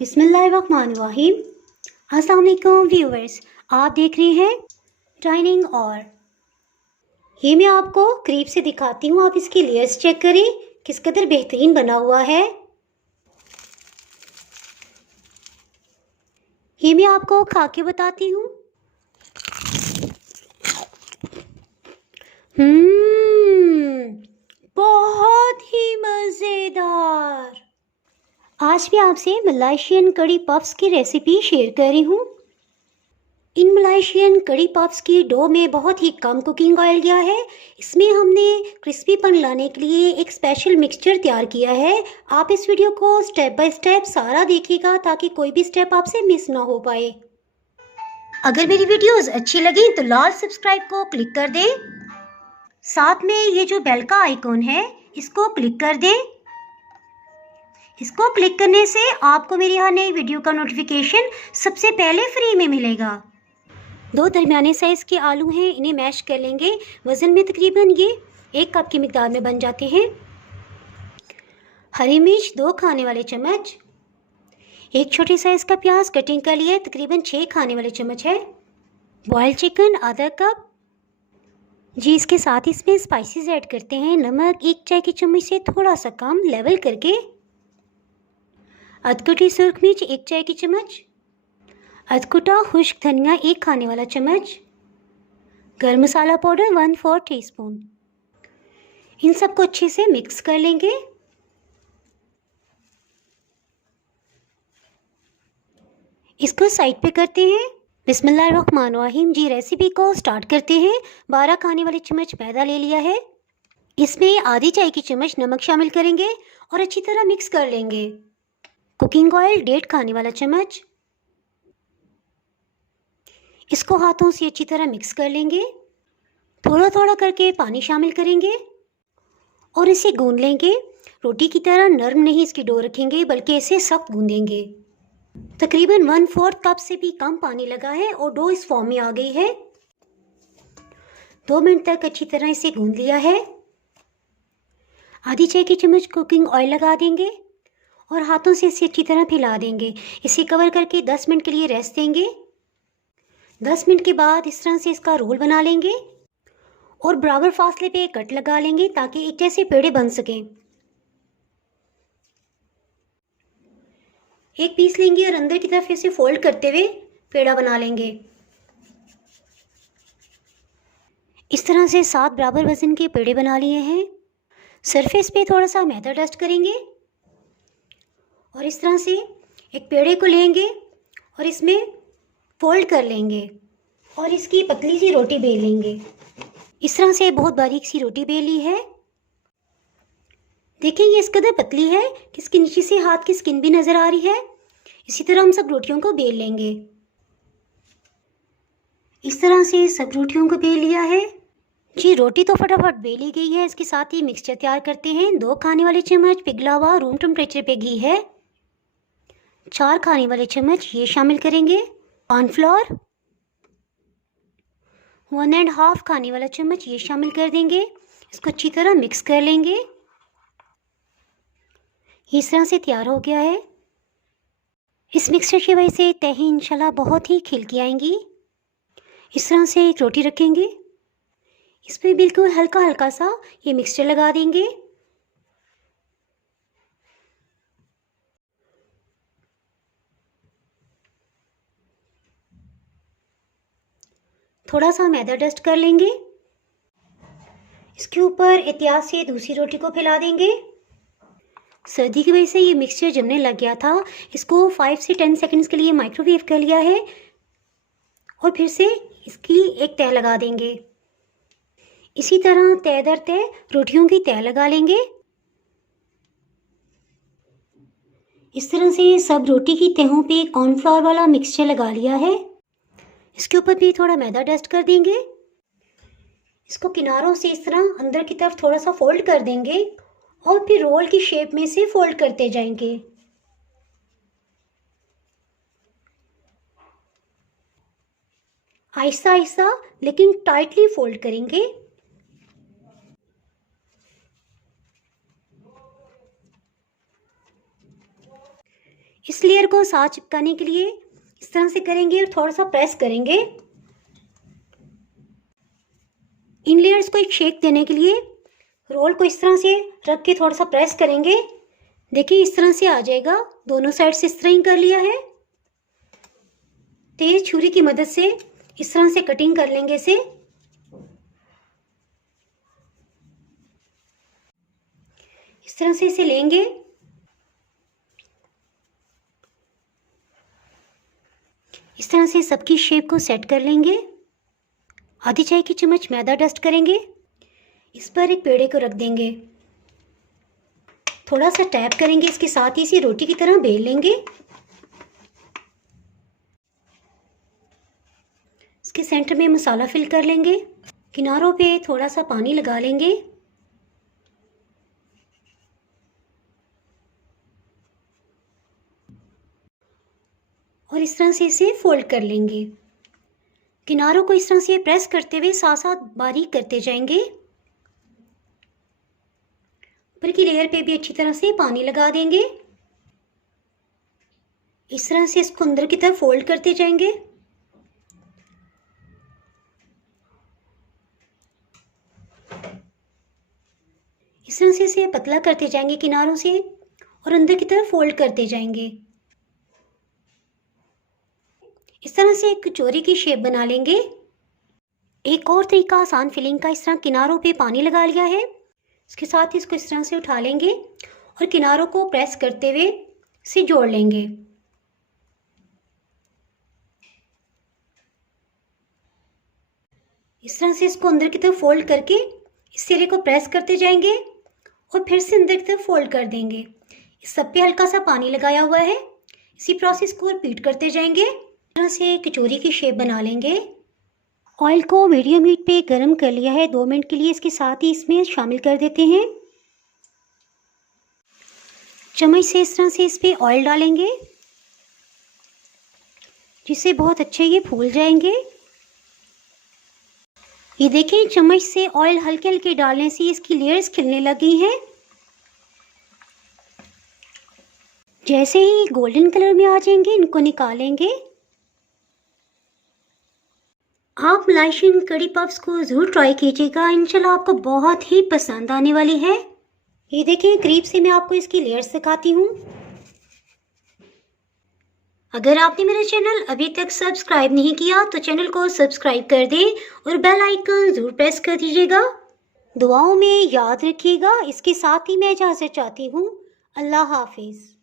बिस्मिल्लाहिर्रहमानिर्रहीम। अस्सलाम वालेकुम व्यूअर्स, आप देख रहे हैं डाइनिंग और ये मैं आपको करीब से दिखाती हूँ। आप इसकी लेयर्स चेक करें किस कदर बेहतरीन बना हुआ है। ये मैं आपको खा के बताती हूँ। बहुत ही मज़ेदार। आज मैं आपसे मलाइशियन कड़ी पफ्स की रेसिपी शेयर कर रही हूँ। इन मलाइशियन कड़ी पफ्स की डो में बहुत ही कम कुकिंग ऑयल गया है। इसमें हमने क्रिस्पीपन लाने के लिए एक स्पेशल मिक्सचर तैयार किया है। आप इस वीडियो को स्टेप बाय स्टेप सारा देखिएगा ताकि कोई भी स्टेप आपसे मिस ना हो पाए। अगर मेरी वीडियोस अच्छी लगी तो लाल सब्सक्राइब को क्लिक कर दें। साथ में ये जो बेल का आइकॉन है इसको क्लिक कर दें। इसको क्लिक करने से आपको मेरी हर नई वीडियो का नोटिफिकेशन सबसे पहले फ्री में मिलेगा। 2 दरमियाने साइज़ के आलू हैं, इन्हें मैश कर लेंगे। वज़न में तकरीबन ये 1 कप की मिकदार में बन जाते हैं। हरी मिर्च 2 खाने वाले चम्मच, एक छोटे साइज़ का प्याज कटिंग कर लिया, तकरीबन 6 खाने वाले चम्मच है। बॉयल चिकन आधा कप। जी, इसके साथ इसमें स्पाइसेस ऐड करते हैं। नमक 1 चाय की चम्मच से थोड़ा सा कम लेवल करके। अधकटी सुर्ख मिर्च 1 चाय की चम्मच। अधकुटा खुश्क धनिया 1 खाने वाला चम्मच। गरम मसाला पाउडर 1/4 टीस्पून। इन सबको अच्छे से मिक्स कर लेंगे। इसको साइड पे करते हैं। बिस्मिल्लाहिर्रहमानिर्रहीम। जी, रेसिपी को स्टार्ट करते हैं। 12 खाने वाले चम्मच मैदा ले लिया है। इसमें आधी चाय की चम्मच नमक शामिल करेंगे और अच्छी तरह मिक्स कर लेंगे। कुकिंग ऑयल 1.5 खाने वाला चम्मच। इसको हाथों से अच्छी तरह मिक्स कर लेंगे। थोड़ा थोड़ा करके पानी शामिल करेंगे और इसे गूंद लेंगे। रोटी की तरह नरम नहीं इसकी डो रखेंगे बल्कि इसे सख्त गूंदेंगे। तकरीबन 1/4 कप से भी कम पानी लगा है और डो इस फॉर्म में आ गई है। 2 मिनट तक अच्छी तरह इसे गूंद लिया है। आधी चाय की चम्मच कुकिंग ऑयल लगा देंगे और हाथों से इसे अच्छी तरह फैला देंगे। इसे कवर करके 10 मिनट के लिए रेस्ट देंगे। 10 मिनट के बाद इस तरह से इसका रोल बना लेंगे और बराबर फासले पे कट लगा लेंगे ताकि एक जैसे पेड़े बन सकें। एक पीस लेंगे और अंदर की तरफ इसे फोल्ड करते हुए पेड़ा बना लेंगे। इस तरह से 7 बराबर वजन के पेड़े बना लिए हैं। सरफेस पे थोड़ा सा मैदा डस्ट करेंगे और इस तरह से एक पेड़े को लेंगे और इसमें फोल्ड कर लेंगे और इसकी पतली सी रोटी बेल लेंगे। इस तरह से बहुत बारीक सी रोटी बेल ली है। देखें ये इस कदर पतली है कि इसके नीचे से हाथ की स्किन भी नज़र आ रही है। इसी तरह हम सब रोटियों को बेल लेंगे। इस तरह से सब रोटियों को बेल लिया है। जी, रोटी तो फटाफट बेली गई है। इसके साथ ही मिक्सचर तैयार करते हैं। 2 खाने वाले चम्मच पिघला हुआ रूम टेम्परेचर पे घी है। 4 खाने वाले चम्मच ये शामिल करेंगे। कॉर्नफ्लोर 1.5 खाने वाला चम्मच ये शामिल कर देंगे। इसको अच्छी तरह मिक्स कर लेंगे। इस तरह से तैयार हो गया है। इस मिक्सचर की वजह से तहें इंशाल्लाह बहुत ही खिल के आएंगी। इस तरह से एक रोटी रखेंगे, इस पर बिल्कुल हल्का हल्का सा ये मिक्सचर लगा देंगे। थोड़ा सा मैदा डस्ट कर लेंगे। इसके ऊपर एहतियात से दूसरी रोटी को फैला देंगे। सर्दी की वजह से ये मिक्सचर जमने लग गया था। इसको 5 से 10 सेकंड्स के लिए माइक्रोवेव कर लिया है और फिर से इसकी एक तह लगा देंगे। इसी तरह तह दर तह रोटियों की तह लगा लेंगे। इस तरह से सब रोटी की तहों पे कॉर्नफ्लोर वाला मिक्सचर लगा लिया है। इसके ऊपर भी थोड़ा मैदा डस्ट कर देंगे। इसको किनारों से इस तरह अंदर की तरफ थोड़ा सा फोल्ड कर देंगे और फिर रोल की शेप में से फोल्ड करते जाएंगे। आहिस्ता आहिस्ता लेकिन टाइटली फोल्ड करेंगे। इस लेयर को साथ चिपकाने के लिए इस तरह से करेंगे और थोड़ा सा प्रेस करेंगे। इन लेयर्स को एक शेक देने के लिए रोल को इस तरह से रख के थोड़ा सा प्रेस करेंगे। देखिए इस तरह से आ जाएगा। दोनों साइड से इस तरह ही कर लिया है। तेज छुरी की मदद से इस तरह से कटिंग कर लेंगे इसे। इस तरह से इसे लेंगे। इस तरह से सबकी शेप को सेट कर लेंगे। आधी चाय की चम्मच मैदा डस्ट करेंगे। इस पर एक पेड़े को रख देंगे। थोड़ा सा टैप करेंगे, इसके साथ ही इसे रोटी की तरह बेल लेंगे। इसके सेंटर में मसाला फिल कर लेंगे। किनारों पे थोड़ा सा पानी लगा लेंगे। और इस तरह से इसे फोल्ड कर लेंगे। किनारों को इस तरह से प्रेस करते हुए साथ साथ बारीक करते जाएंगे। ऊपर की लेयर पे भी अच्छी तरह से पानी लगा देंगे। इस तरह से इसको अंदर की तरफ फोल्ड करते जाएंगे। इस तरह से इसे पतला करते जाएंगे किनारों से और अंदर की तरफ फोल्ड करते जाएंगे। इस तरह से एक कचौरी की शेप बना लेंगे। एक और तरीका आसान फिलिंग का, इस तरह किनारों पे पानी लगा लिया है, इसके साथ ही इसको इस तरह से उठा लेंगे और किनारों को प्रेस करते हुए इसे जोड़ लेंगे। इस तरह से इसको अंदर की तरफ फोल्ड करके इस सिरे को प्रेस करते जाएंगे और फिर से अंदर की तरफ फोल्ड कर देंगे। इस सब पे हल्का सा पानी लगाया हुआ है। इसी प्रोसेस को रिपीट करते जाएंगे। इस तरह से कचौरी की शेप बना लेंगे। ऑयल को मीडियम हीट पे गर्म कर लिया है 2 मिनट के लिए। इसके साथ ही इसमें शामिल कर देते हैं। चम्मच से इस तरह से इस पे ऑयल डालेंगे, जिससे बहुत अच्छे ये फूल जाएंगे। ये देखें, चम्मच से ऑयल हल्के हल्के डालने से इसकी लेयर्स खिलने लगी हैं। जैसे ही गोल्डन कलर में आ जाएंगे इनको निकालेंगे। आप मलाइशियन कड़ी पफ्स को ज़रूर ट्राई कीजिएगा, इंशाल्लाह आपको बहुत ही पसंद आने वाली है। ये देखिए, करीब से मैं आपको इसकी लेयर्स दिखाती हूँ। अगर आपने मेरा चैनल अभी तक सब्सक्राइब नहीं किया तो चैनल को सब्सक्राइब कर दें और बेल आइकन ज़रूर प्रेस कर दीजिएगा। दुआओं में याद रखिएगा। इसके साथ ही मैं इजाज़त चाहती हूँ। अल्लाह हाफिज़।